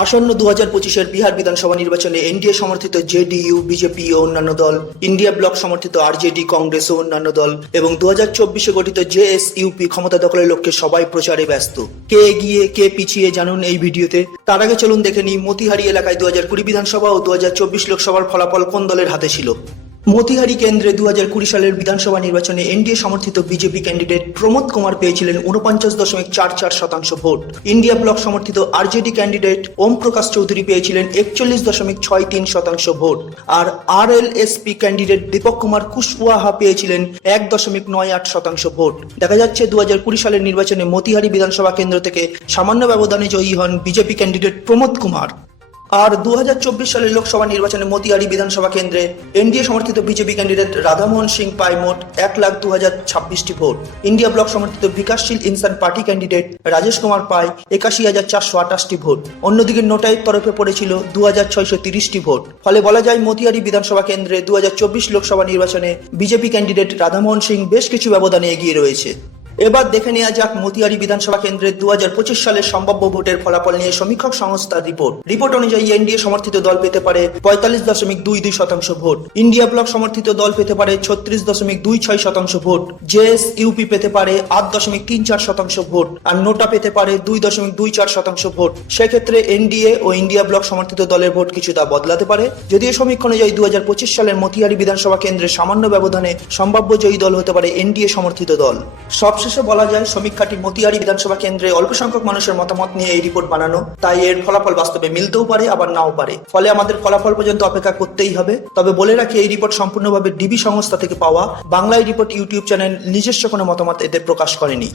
আসন্ন দু হাজার পঁচিশের বিহার বিধানসভা নির্বাচনে এনডিএ সমর্থিত জেডিইউ, বিজেপি ও অন্যান্য দল, ইন্ডিয়া ব্লক সমর্থিত আরজেডি, কংগ্রেস ও অন্যান্য দল এবং দু হাজার চব্বিশে গঠিত জেএসইউপি ক্ষমতা দখলের লক্ষ্যে সবাই প্রচারে ব্যস্ত। কে এগিয়ে, কে পিছিয়ে জানুন এই ভিডিওতে। তার আগে চলুন দেখে নিই মতিহারি এলাকায় দু হাজার কুড়ি বিধানসভা ও দু হাজার চব্বিশ লোকসভার ফলাফল কোন দলের হাতে ছিল? মতিহারি কেন্দ্রে দু কুড়ি সালের বিধানসভা নির্বাচনে এনডিএ সমর্থিত বিজেপি ক্যান্ডিডেট প্রমোদ কুমার পেয়েছিলেন উনপঞ্চাশ দশমিক চার চার শতাংশ ভোট। ইন্ডিয়া ব্লক সমর্থিত আরজেডি ক্যান্ডিডেট ওম প্রকাশ চৌধুরী পেয়েছিলেন একচল্লিশ দশমিক ছয় তিন শতাংশ ভোট। আর R L S P candidate Deepak Kumar Kushwaha পেয়েছিলেন এক দশমিক নয় আট শতাংশ ভোট। দেখা যাচ্ছে দু কুড়ি সালের নির্বাচনে মতিহারি বিধানসভা কেন্দ্র থেকে সামান্য ব্যবধানে জয়ী হন বিজেপি ক্যান্ডিডেট প্রমোদ কুমার। আর দু হাজার চব্বিশ সালের লোকসভা নির্বাচনে মতিয়ারি বিধানসভা কেন্দ্রে এনডিএ সমর্থিত বিজেপি ক্যান্ডিডেট রাধামোহন সিং পায় মোট এক লাখ দু হাজার ছাব্বিশটি ভোট। ইন্ডিয়া ব্লক সমর্থিত বিকাশশীল ইনসান পার্টি ক্যান্ডিডেট রাজেশ কুমার পায় একাশি হাজার চারশো আটাশটি ভোট। অন্যদিকে নোটাইয়ের তরফে পড়েছিল দু হাজার ছয়শো তিরিশটি ভোট। ফলে বলা যায় মতিয়ারি বিধানসভা কেন্দ্রে দু হাজার চব্বিশ লোকসভা নির্বাচনে বিজেপি ক্যান্ডিডেট রাধামোহন সিং বেশ কিছু ব্যবধানে এগিয়ে রয়েছে। এবার দেখে নেওয়া যাক মতিয়ারি বিধানসভা কেন্দ্রের দু হাজার পঁচিশ সালের সম্ভাব্য ভোটের ফলাফল নিয়ে সমীক্ষক সংস্থার রিপোর্ট। রিপোর্ট অনুযায়ী এনডিএ সমর্থিত দল পেতে পারে পঁয়তাল্লিশ দশমিক দুই দুই শতাংশ ভোট। ইন্ডিয়া ব্লক সমর্থিত দল পেতে পারে ছত্রিশ দশমিক দুই ছয় শতাংশ ভোট। জেএস ইউপি পেতে পারে আট দশমিক তিন চার শতাংশ ভোট আর নোটা পেতে পারে দুই দশমিক দুই চার শতাংশ ভোট। সেক্ষেত্রে এনডিএ ও ইন্ডিয়া ব্লক সমর্থিত দলের ভোট কিছুটা বদলাতে পারে। যদিও সমীক্ষা অনুযায়ী দুই হাজার পঁচিশ সালের মতিয়ারি বিধানসভা কেন্দ্রে সামান্য ব্যবধানে সম্ভাব্য জয়ী দল হতে পারে এনডিএ সমর্থিত দল। সবশেষে বলা যায় সমীক্ষাটি মতিয়ারি বিধানসভা কেন্দ্রে অল্প সংখ্যক মানুষের মতামত নিয়ে এই রিপোর্ট বানানো। তাই এর ফলাফল বাস্তবে মিলতেও পারে, আবার নাও পারে। ফলে আমাদের ফলাফল পর্যন্ত অপেক্ষা করতেই হবে। তবে বলে রাখি, এই রিপোর্ট সম্পূর্ণভাবে ডিবি সংস্থা থেকে পাওয়া। বাংলায় রিপোর্ট ইউটিউব চ্যানেল নিজস্ব কোনো মতামত এদের প্রকাশ করেনি।